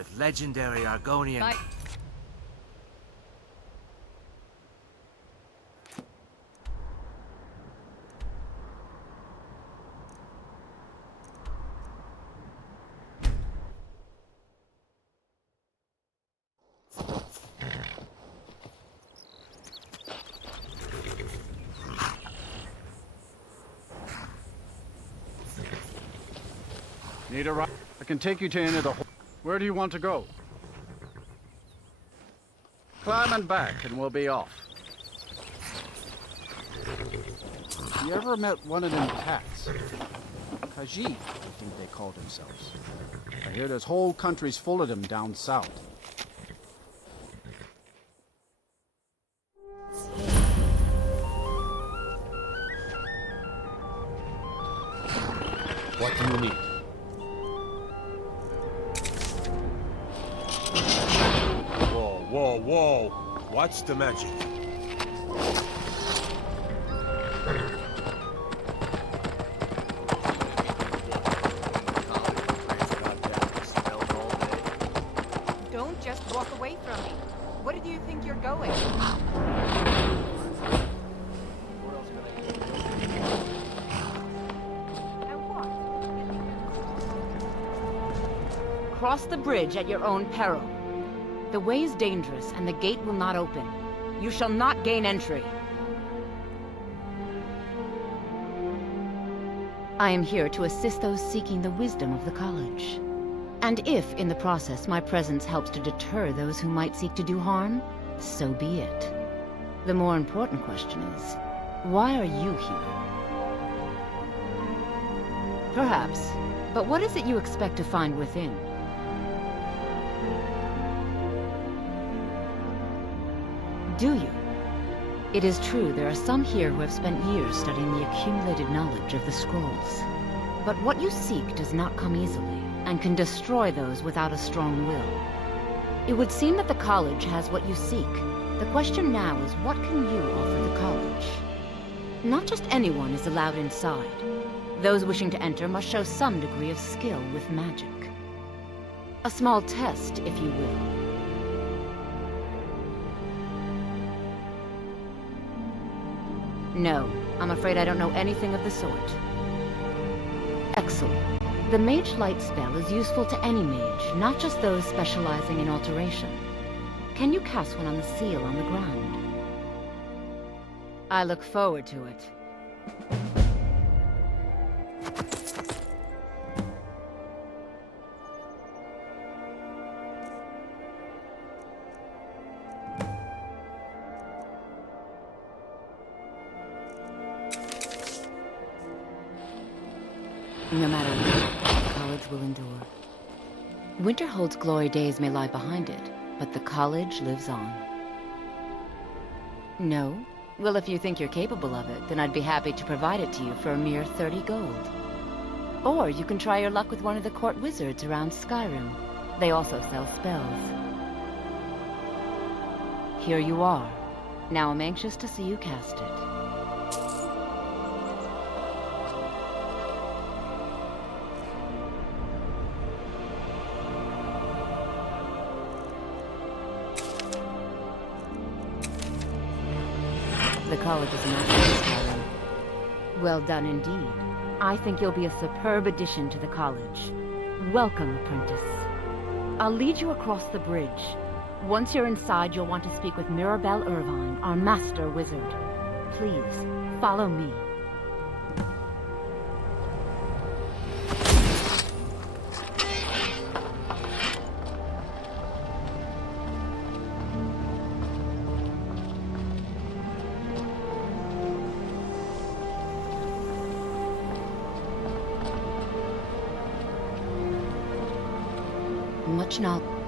with legendary Argonian... Bye. Need a ride? I can take you to any of the... Where do you want to go? Climb and back, and we'll be off. You ever met one of them cats? Khajiit, I think they called themselves. I hear there's whole countries full of them down south. What do you need? Whoa, whoa, whoa! What's the magic? Don't just walk away from me. Where do you think you're going? Cross the bridge at your own peril. The way is dangerous, and the gate will not open. You shall not gain entry. I am here to assist those seeking the wisdom of the college. And if, in the process, my presence helps to deter those who might seek to do harm, so be it. The more important question is, why are you here? Perhaps, but what is it you expect to find within? Do you? It is true there are some here who have spent years studying the accumulated knowledge of the scrolls. But what you seek does not come easily, and can destroy those without a strong will. It would seem that the college has what you seek. The question now is, what can you offer the college? Not just anyone is allowed inside. Those wishing to enter must show some degree of skill with magic. A small test, if you will. No, I'm afraid I don't know anything of the sort. Excellent. The Mage Light spell is useful to any mage, not just those specializing in alteration. Can you cast one on the seal on the ground? I look forward to it. No matter what, the college will endure. Winterhold's glory days may lie behind it, but the college lives on. No? Well, if you think you're capable of it, then I'd be happy to provide it to you for a mere 30 gold. Or you can try your luck with one of the court wizards around Skyrim. They also sell spells. Here you are. Now I'm anxious to see you cast it. The college is not Skyrim. Well done indeed. I think you'll be a superb addition to the college. Welcome, apprentice. I'll lead you across the bridge. Once you're inside, you'll want to speak with Mirabelle Irvine, our master wizard. Please, follow me. Much knowledge.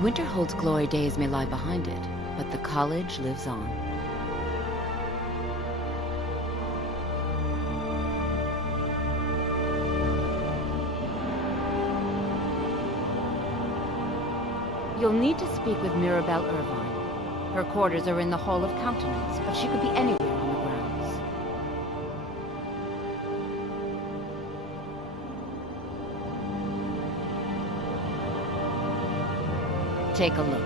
Winterhold's glory days may lie behind it, but the college lives on. You'll need to speak with Mirabelle Irvine. Her quarters are in the Hall of Countenance, but she could be anywhere on the grounds. Take a look.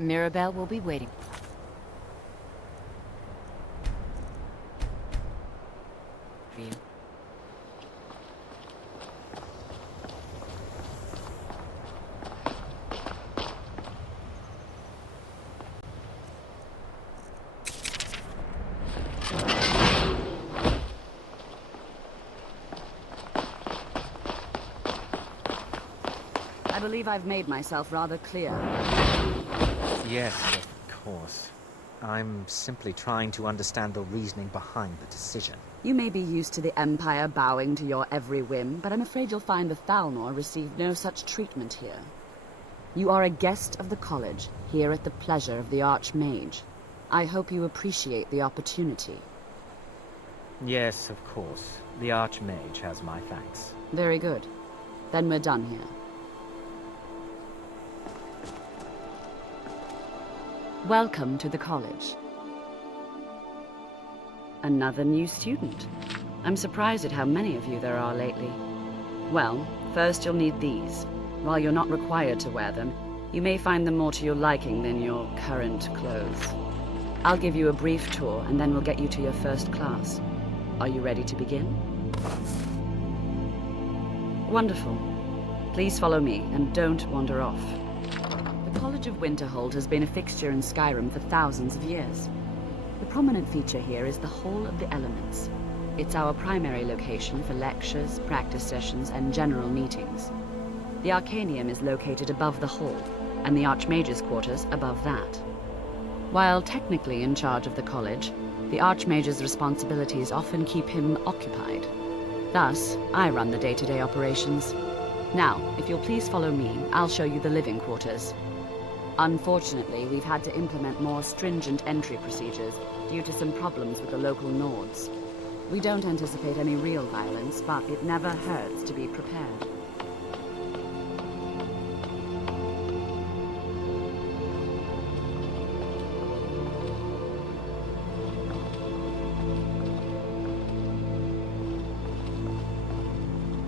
Mirabelle will be waiting for you. I believe I've made myself rather clear. Yes, of course. I'm simply trying to understand the reasoning behind the decision. You may be used to the Empire bowing to your every whim, but I'm afraid you'll find the Thalmor receive no such treatment here. You are a guest of the college, here at the pleasure of the Archmage. I hope you appreciate the opportunity. Yes, of course. The Archmage has my thanks. Very good. Then we're done here. Welcome to the college. Another new student. I'm surprised at how many of you there are lately. Well, first you'll need these. While you're not required to wear them, you may find them more to your liking than your current clothes. I'll give you a brief tour, and then we'll get you to your first class. Are you ready to begin? Wonderful. Please follow me, and don't wander off. The College of Winterhold has been a fixture in Skyrim for thousands of years. The prominent feature here is the Hall of the Elements. It's our primary location for lectures, practice sessions, and general meetings. The Arcanium is located above the hall, and the Archmage's quarters above that. While technically in charge of the college, the Archmage's responsibilities often keep him occupied. Thus, I run the day-to-day operations. Now, if you'll please follow me, I'll show you the living quarters. Unfortunately, we've had to implement more stringent entry procedures due to some problems with the local Nords. We don't anticipate any real violence, but it never hurts to be prepared.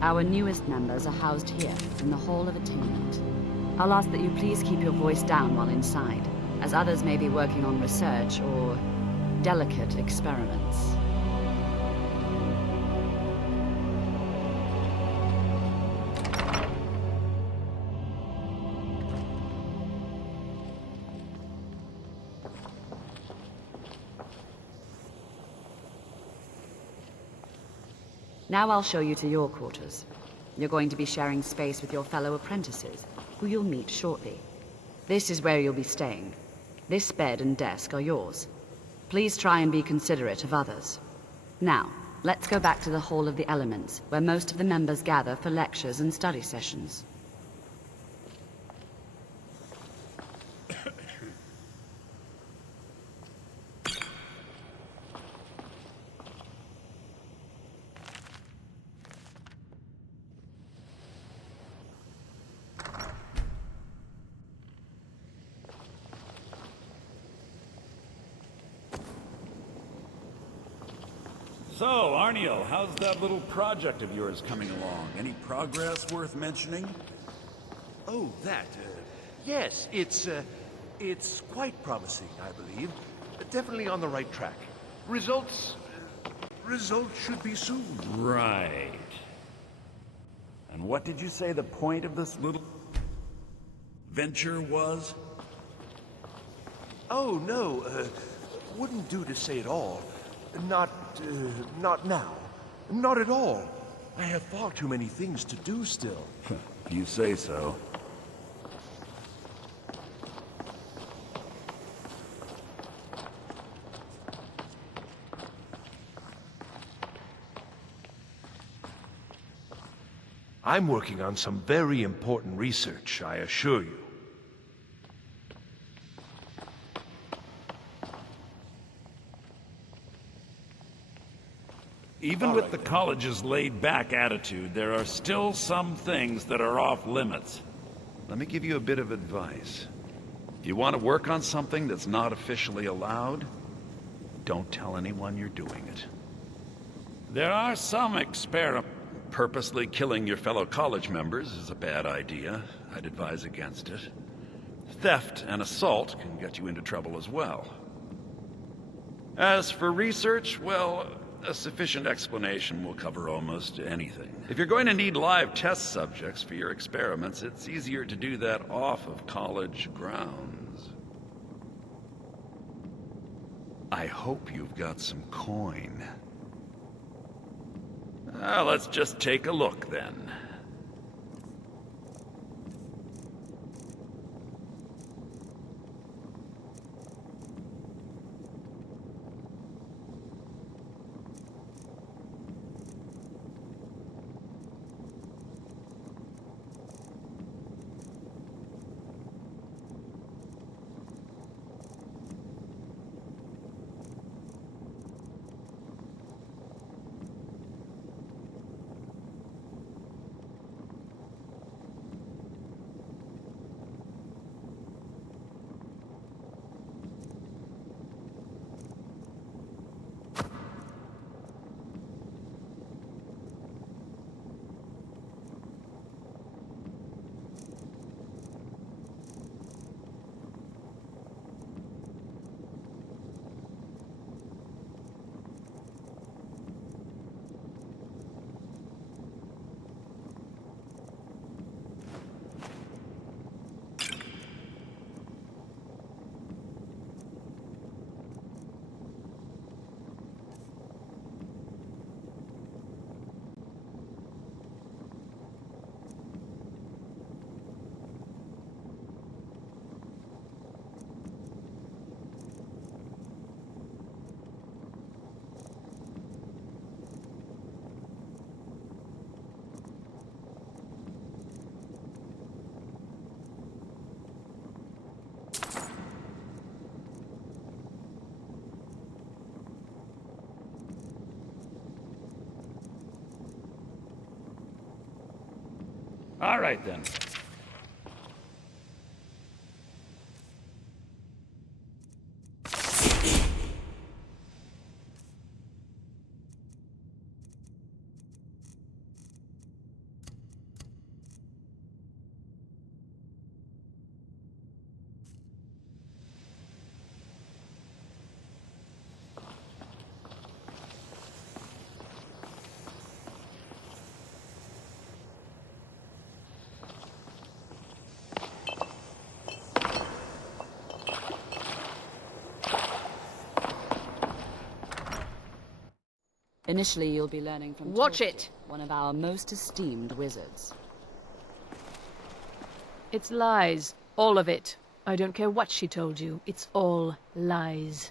Our newest members are housed here, in the Hall of Attainment. I'll ask that you please keep your voice down while inside, as others may be working on research or delicate experiments. Now I'll show you to your quarters. You're going to be sharing space with your fellow apprentices, who you'll meet shortly. This is where you'll be staying. This bed and desk are yours. Please try and be considerate of others. Now, let's go back to the Hall of the Elements, where most of the members gather for lectures and study sessions. So, Arniel, how's that little project of yours coming along? Any progress worth mentioning? Oh, that. Yes, it's quite promising, I believe. Definitely on the right track. Results should be soon. Right. And what did you say the point of this little venture was? Oh, no, wouldn't do to say it all. Not now. Not at all. I have far too many things to do still. If you say so. I'm working on some very important research, I assure you. Even with the college's laid-back attitude, there are still some things that are off-limits. Let me give you a bit of advice. If you want to work on something that's not officially allowed, don't tell anyone you're doing it. There are some experiments. Purposely killing your fellow college members is a bad idea. I'd advise against it. Theft and assault can get you into trouble as well. As for research, well, a sufficient explanation will cover almost anything. If you're going to need live test subjects for your experiments, it's easier to do that off of college grounds. I hope you've got some coin. Let's just take a look then. All right, then. Initially, you'll be learning from Watch Tolkien, it! one of our most esteemed wizards. It's lies. All of it. I don't care what she told you. It's all lies.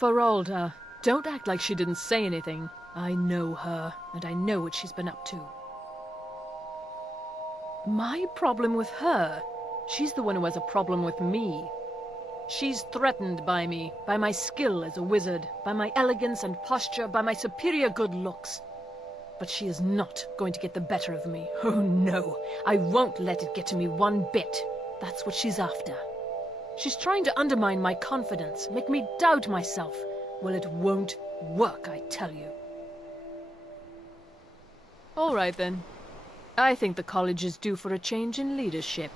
Feralda, don't act like she didn't say anything. I know her, and I know what she's been up to. My problem with her? She's the one who has a problem with me. She's threatened by me, by my skill as a wizard, by my elegance and posture, by my superior good looks. But she is not going to get the better of me. Oh no, I won't let it get to me one bit. That's what she's after. She's trying to undermine my confidence, make me doubt myself. Well, it won't work, I tell you. All right then. I think the college is due for a change in leadership.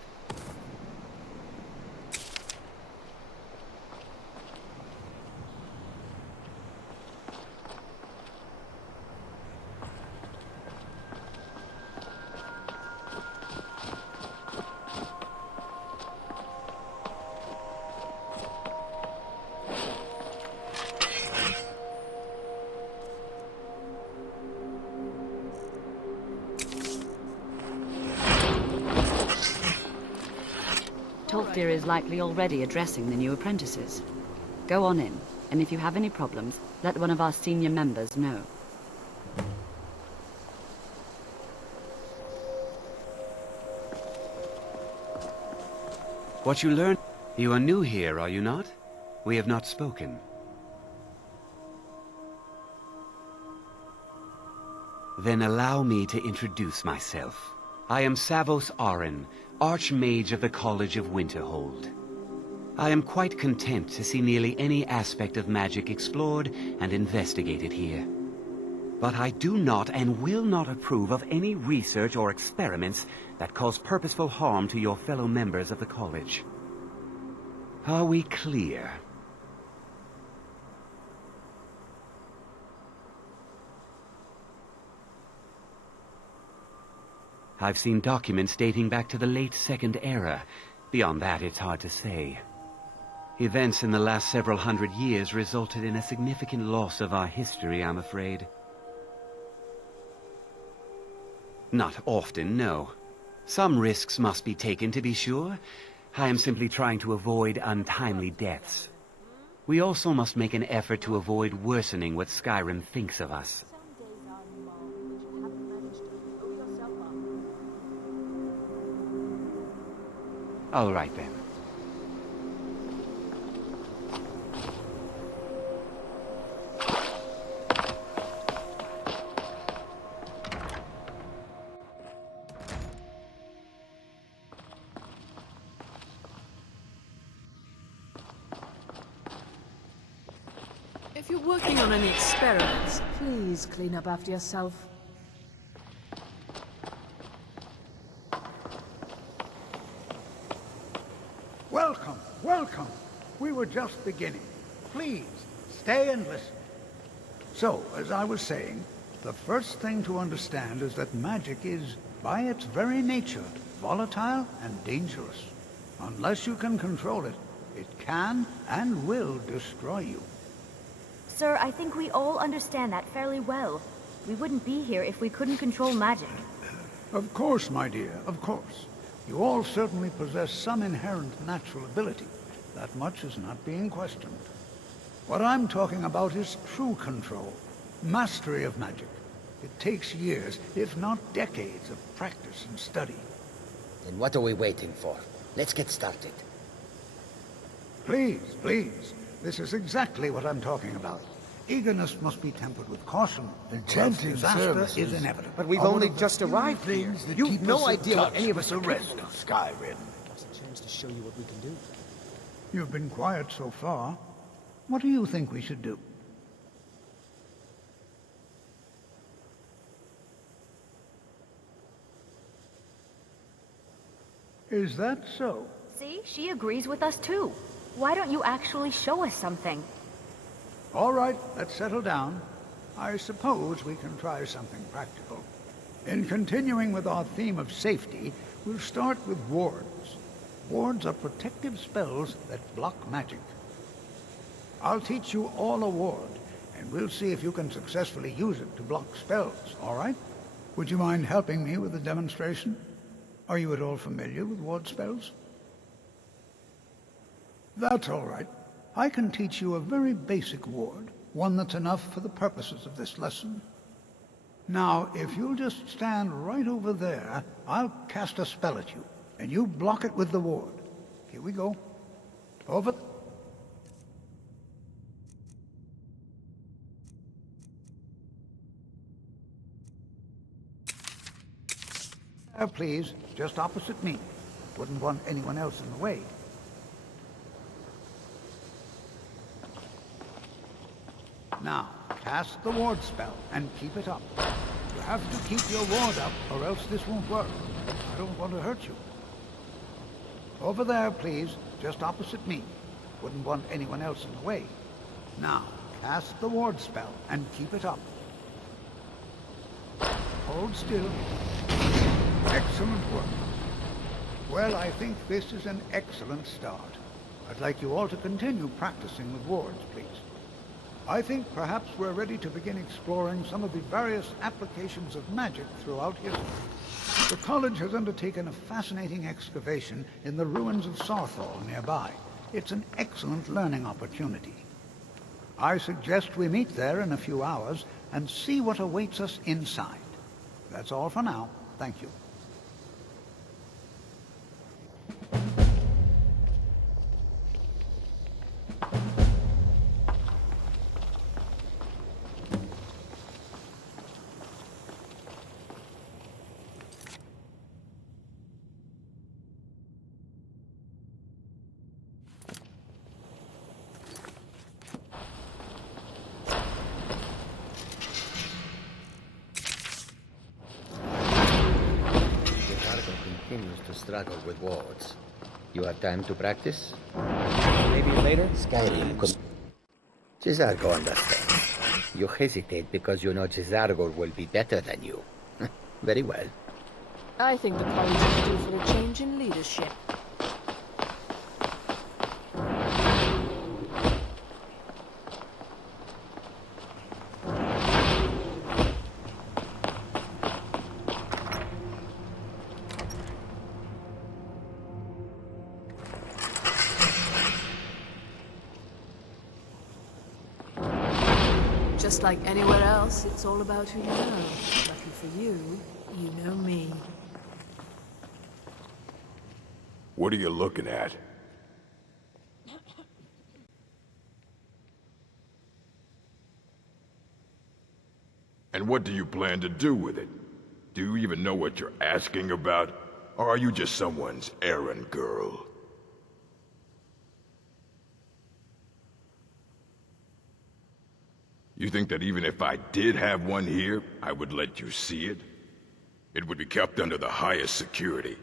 Tolkdir is likely already addressing the new apprentices. Go on in, and if you have any problems, let one of our senior members know. What you learn? You are new here, are you not? We have not spoken. Then allow me to introduce myself. I am Savos Aren, Archmage of the College of Winterhold. I am quite content to see nearly any aspect of magic explored and investigated here. But I do not and will not approve of any research or experiments that cause purposeful harm to your fellow members of the college. Are we clear? I've seen documents dating back to the late Second Era. Beyond that, it's hard to say. Events in the last several hundred years resulted in a significant loss of our history, I'm afraid. Not often, no. Some risks must be taken, to be sure. I am simply trying to avoid untimely deaths. We also must make an effort to avoid worsening what Skyrim thinks of us. All right, then. If you're working on any experiments, please clean up after yourself. Welcome, welcome. We were just beginning. Please, stay and listen. So, as I was saying, the first thing to understand is that magic is, by its very nature, volatile and dangerous. Unless you can control it, it can and will destroy you. Sir, I think we all understand that fairly well. We wouldn't be here if we couldn't control magic. Of course, my dear, of course. You all certainly possess some inherent natural ability. That much is not being questioned. What I'm talking about is true control, mastery of magic. It takes years, if not decades, of practice and study. Then what are we waiting for? Let's get started. Please, please. This is exactly what I'm talking about. eagerness must be tempered with caution. Enchanting Disaster services. is inevitable. But we've One only of the just few arrived here. things that You've keep no us in idea what touch any of with us the are rest capable of Skyrim. Just a chance to show you what we can do. You've been quiet so far. What do you think we should do? Is that so? See, she agrees with us too. Why don't you actually show us something? All right, let's settle down. I suppose we can try something practical. In continuing with our theme of safety, we'll start with wards. Wards are protective spells that block magic. I'll teach you all a ward, and we'll see if you can successfully use it to block spells, all right? Would you mind helping me with the demonstration? Are you at all familiar with ward spells? That's all right. I can teach you a very basic ward, one that's enough for the purposes of this lesson. Now, if you'll just stand right over there, I'll cast a spell at you, and you block it with the ward. Here we go. Over. There, please, just opposite me. Wouldn't want anyone else in the way. Now, cast the ward spell and keep it up. You have to keep your ward up, or else this won't work. I don't want to hurt you. Over there, please, just opposite me. Wouldn't want anyone else in the way. Now, cast the ward spell and keep it up. Hold still. Excellent work. Well, I think this is an excellent start. I'd like you all to continue practicing with wards, please. I think perhaps we're ready to begin exploring some of the various applications of magic throughout history. The college has undertaken a fascinating excavation in the ruins of Sarthal nearby. It's an excellent learning opportunity. I suggest we meet there in a few hours and see what awaits us inside. That's all for now. Thank you. Continues to struggle with wards. You have time to practice? Maybe later? Skyrim could... J'zargo understands. You hesitate because you know J'zargo will be better than you. Very well. I think the college is due for a change in leadership. Just like anywhere else, it's all about who you know. Lucky for you, you know me. What are you looking at? And what do you plan to do with it? Do you even know what you're asking about? Or are you just someone's errand girl? You think that even if I did have one here, I would let you see it? It would be kept under the highest security.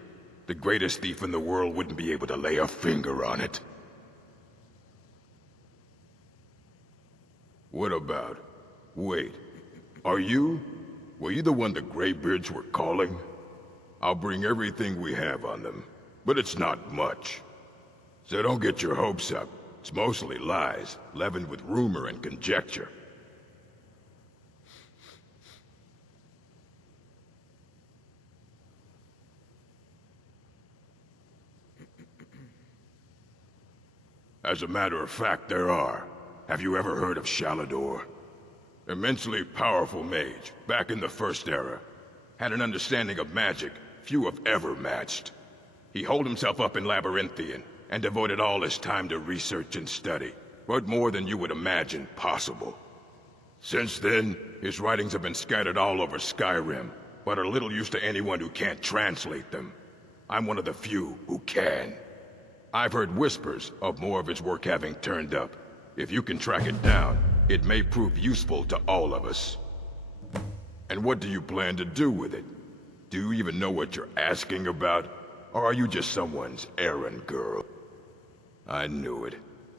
The greatest thief in the world wouldn't be able to lay a finger on it. What about... Wait, were you the one the Greybeards were calling? I'll bring everything we have on them, but it's not much. So don't get your hopes up. It's mostly lies, leavened with rumor and conjecture. As a matter of fact, there are. Have you ever heard of Shalador? Immensely powerful mage, back in the First Era. Had an understanding of magic few have ever matched. He holed himself up in Labyrinthian, and devoted all his time to research and study. But more than you would imagine possible. Since then, his writings have been scattered all over Skyrim, but are little use to anyone who can't translate them. I'm one of the few who can. I've heard whispers of more of his work having turned up. If you can track it down, it may prove useful to all of us. And what do you plan to do with it? Do you even know what you're asking about? Or are you just someone's errand girl? I knew it.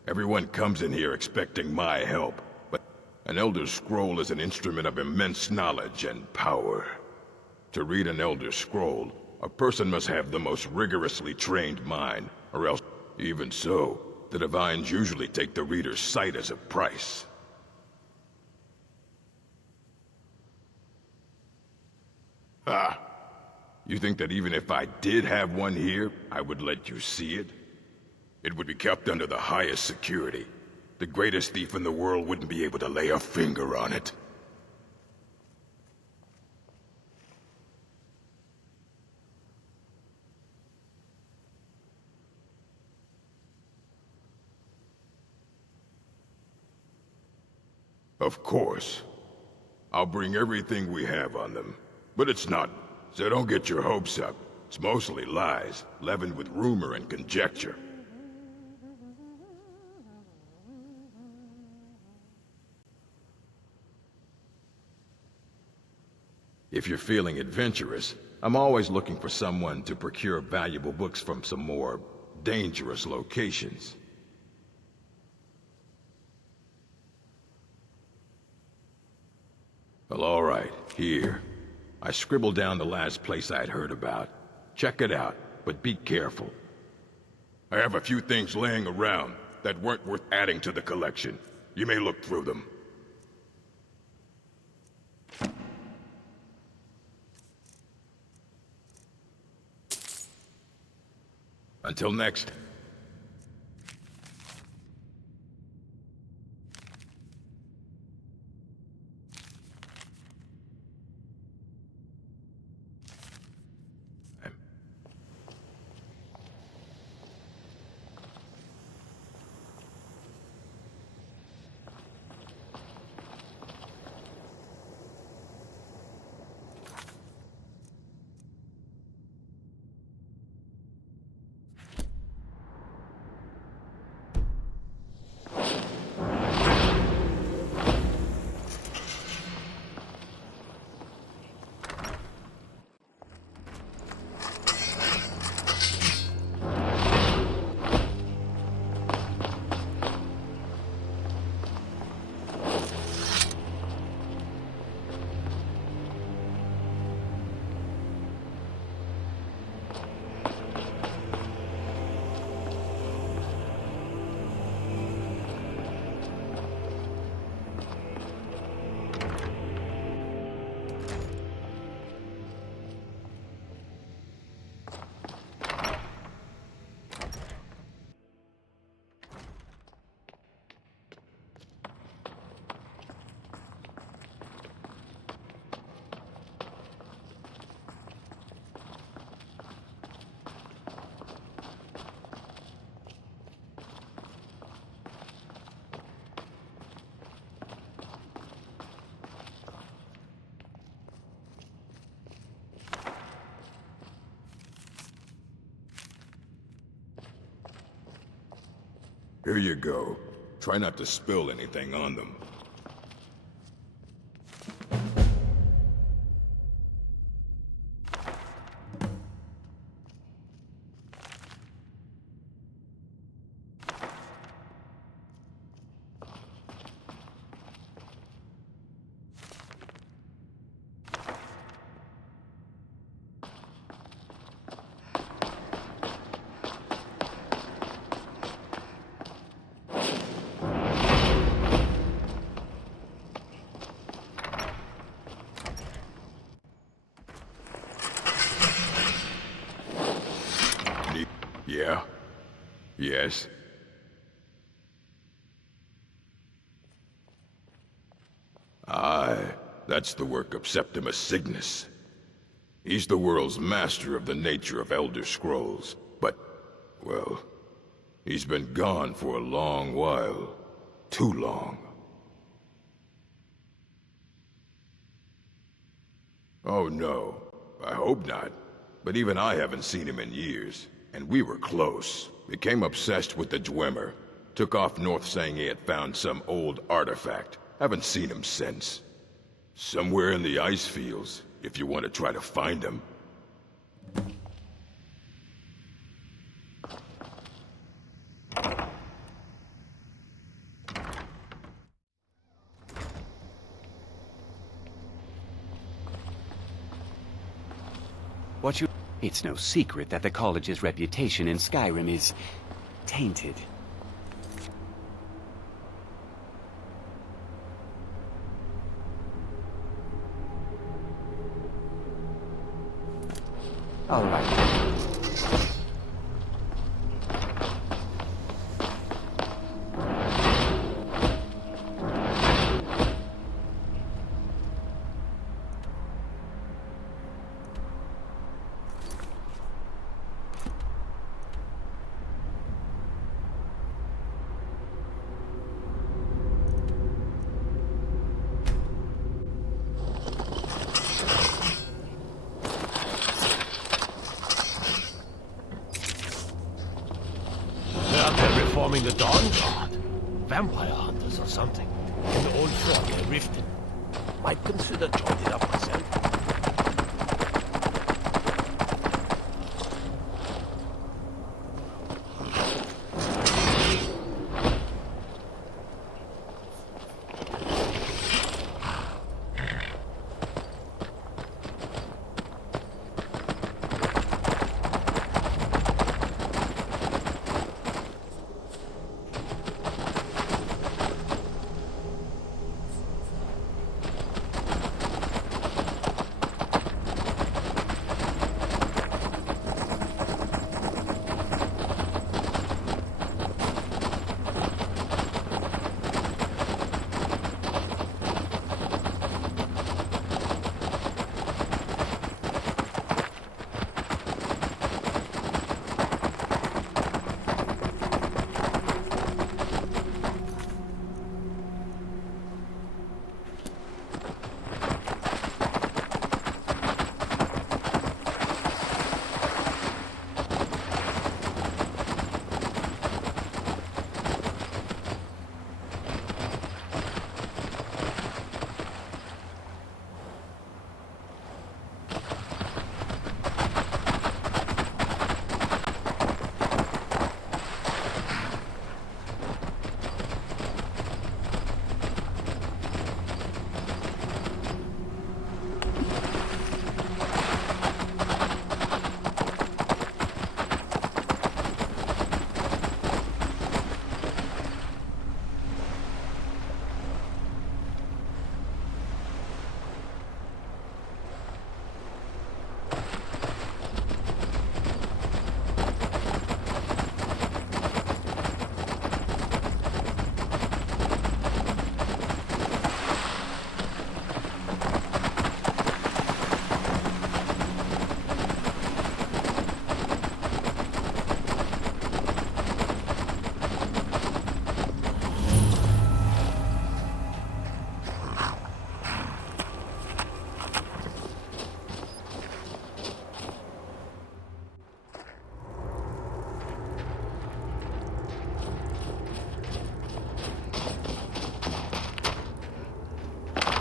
Everyone comes in here expecting my help, but an Elder Scroll is an instrument of immense knowledge and power. To read an Elder Scroll, a person must have the most rigorously trained mind, or else, even so, the Divines usually take the reader's sight as a price. Ah, you think that even if I did have one here, I would let you see it? It would be kept under the highest security. The greatest thief in the world wouldn't be able to lay a finger on it. Of course. I'll bring everything we have on them. But it's not, so don't get your hopes up. It's mostly lies, leavened with rumor and conjecture. If you're feeling adventurous, I'm always looking for someone to procure valuable books from some more dangerous locations. Well, all right, here. I scribbled down the last place I'd heard about. Check it out, but be careful. I have a few things laying around that weren't worth adding to the collection. You may look through them. Until next. Here you go. Try not to spill anything on them. Yeah? Yes? Aye, that's the work of Septimus Signus. He's the world's master of the nature of Elder Scrolls, but, well, he's been gone for a long while. Too long. Oh no, I hope not. But even I haven't seen him in years. And we were close. Became obsessed with the Dwemer. Took off north saying he had found some old artifact. Haven't seen him since. Somewhere in the ice fields, if you want to try to find him. It's no secret that the college's reputation in Skyrim is tainted. All right. Forming the Dawn Guard. Vampire hunters or something. In the old fort near Riften. Might consider joining up myself.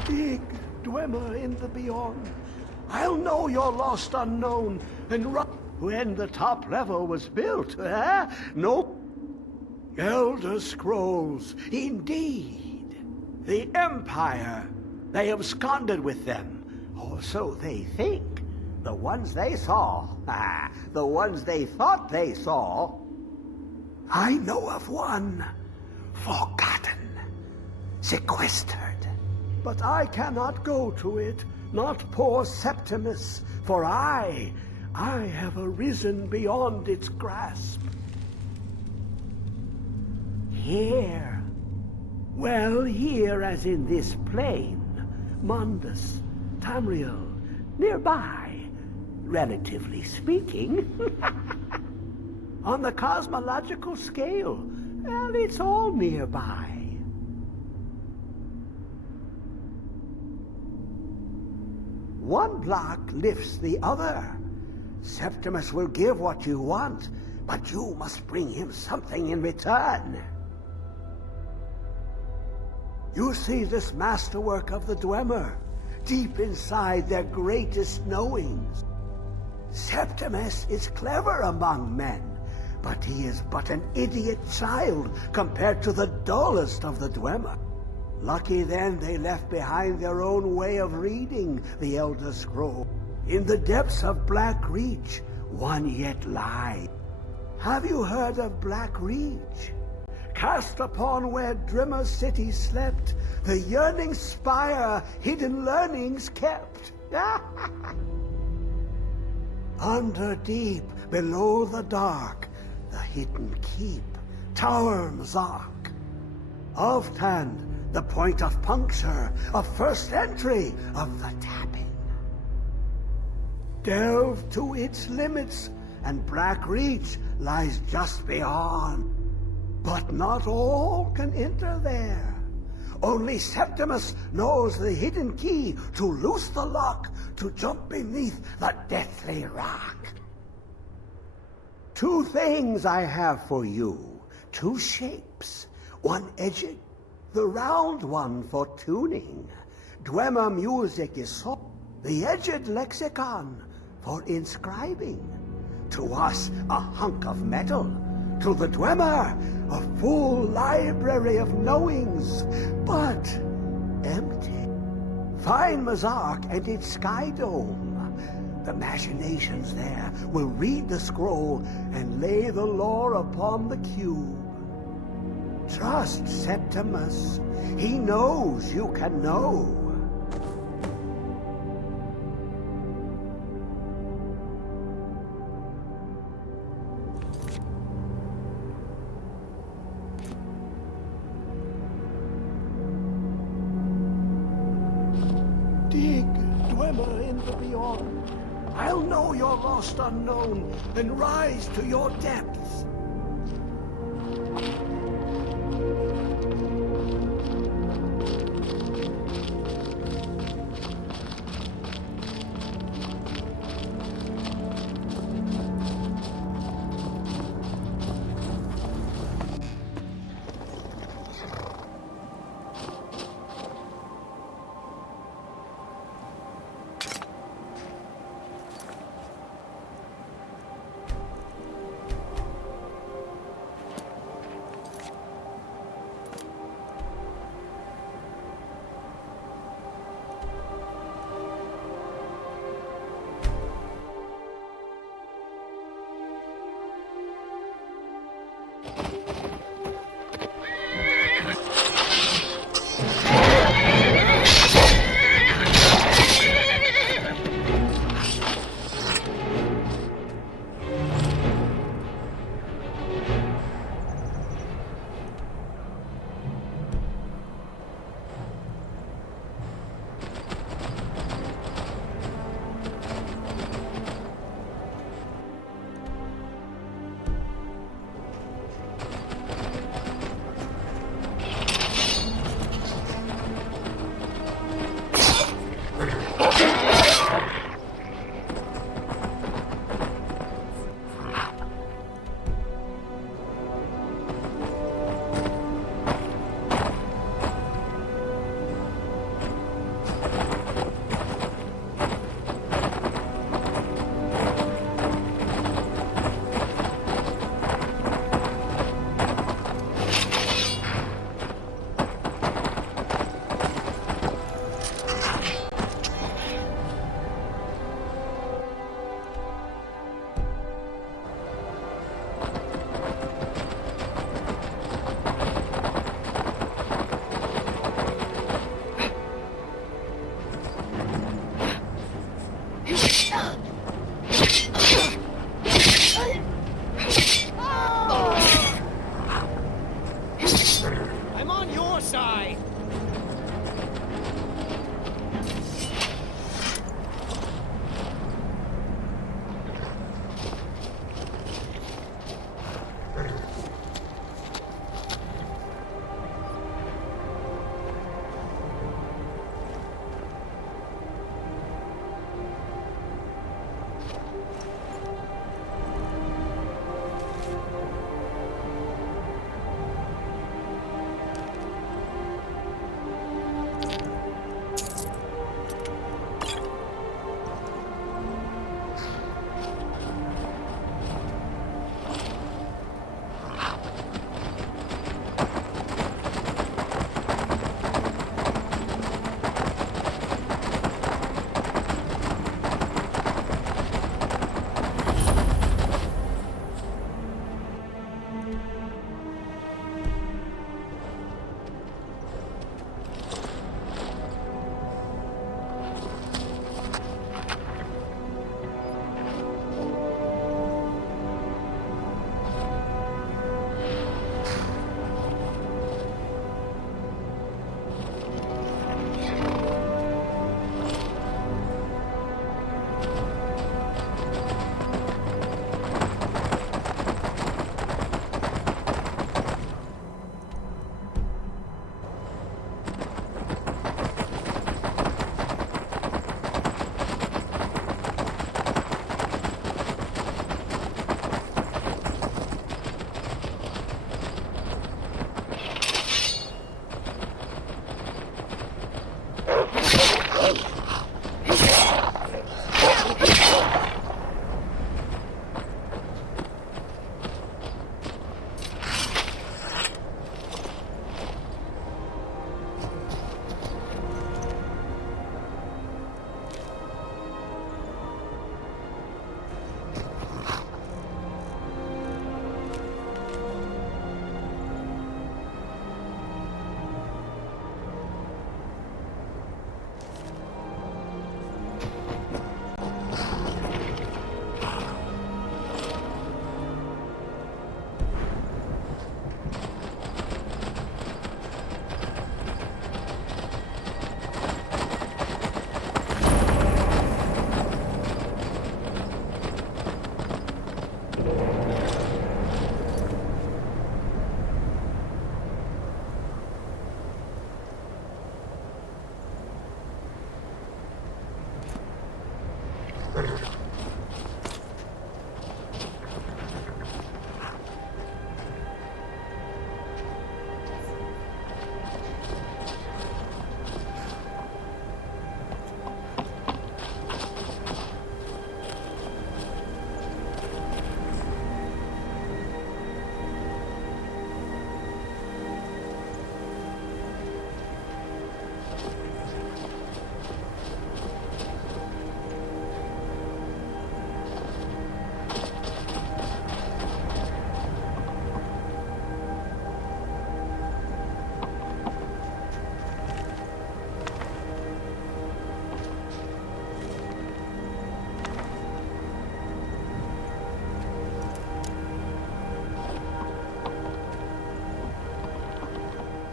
Big Dwemer in the beyond. I'll know you're lost unknown and run when the top level was built, eh? No. Elder Scrolls, indeed. The Empire. They absconded with them, or so they think. The ones they saw, the ones they thought they saw. I know of one, forgotten, sequestered. But I cannot go to it, not poor Septimus, for I have arisen beyond its grasp. Here, well, here as in this plain, Mundus, Tamriel, nearby, relatively speaking. On the cosmological scale, well, it's all nearby. One block lifts the other. Septimus will give what you want, but you must bring him something in return. You see this masterwork of the Dwemer, deep inside their greatest knowings. Septimus is clever among men, but he is but an idiot child compared to the dullest of the Dwemer. Lucky then they left behind their own way of reading the Elder Scroll. In the depths of Black Reach, one yet lies. Have you heard of Black Reach? Cast upon where Drimmer City slept, the yearning spire hidden learnings kept. Under deep, below the dark, the hidden keep, Tower Mazark. Oftand, the point of puncture, of first entry, of the tapping. Delve to its limits, and Black Reach lies just beyond. But not all can enter there. Only Septimus knows the hidden key to loose the lock, to jump beneath the deathly rock. 2 things I have for you, 2 shapes, one edged, the round one for tuning. Dwemer music is so, the edged lexicon for inscribing. To us, a hunk of metal. To the Dwemer, a full library of knowings, but empty. Find Mazark and its sky dome. The machinations there will read the scroll and lay the lore upon the cube. Trust Septimus. He knows you can know. Dig, Dwemer in the beyond. I'll know your lost unknown, then rise to your depths.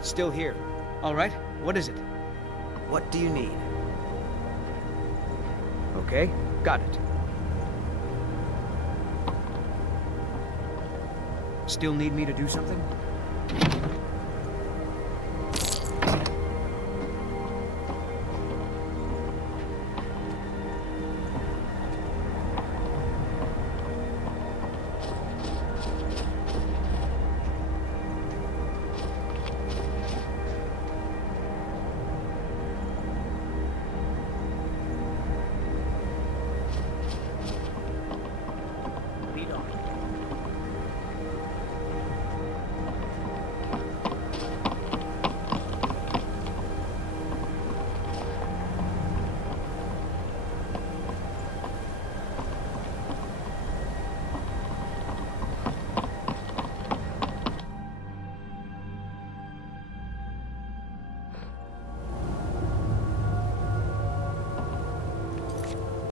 Still here. All right, what is it? What do you need? Okay, got it. Still need me to do something?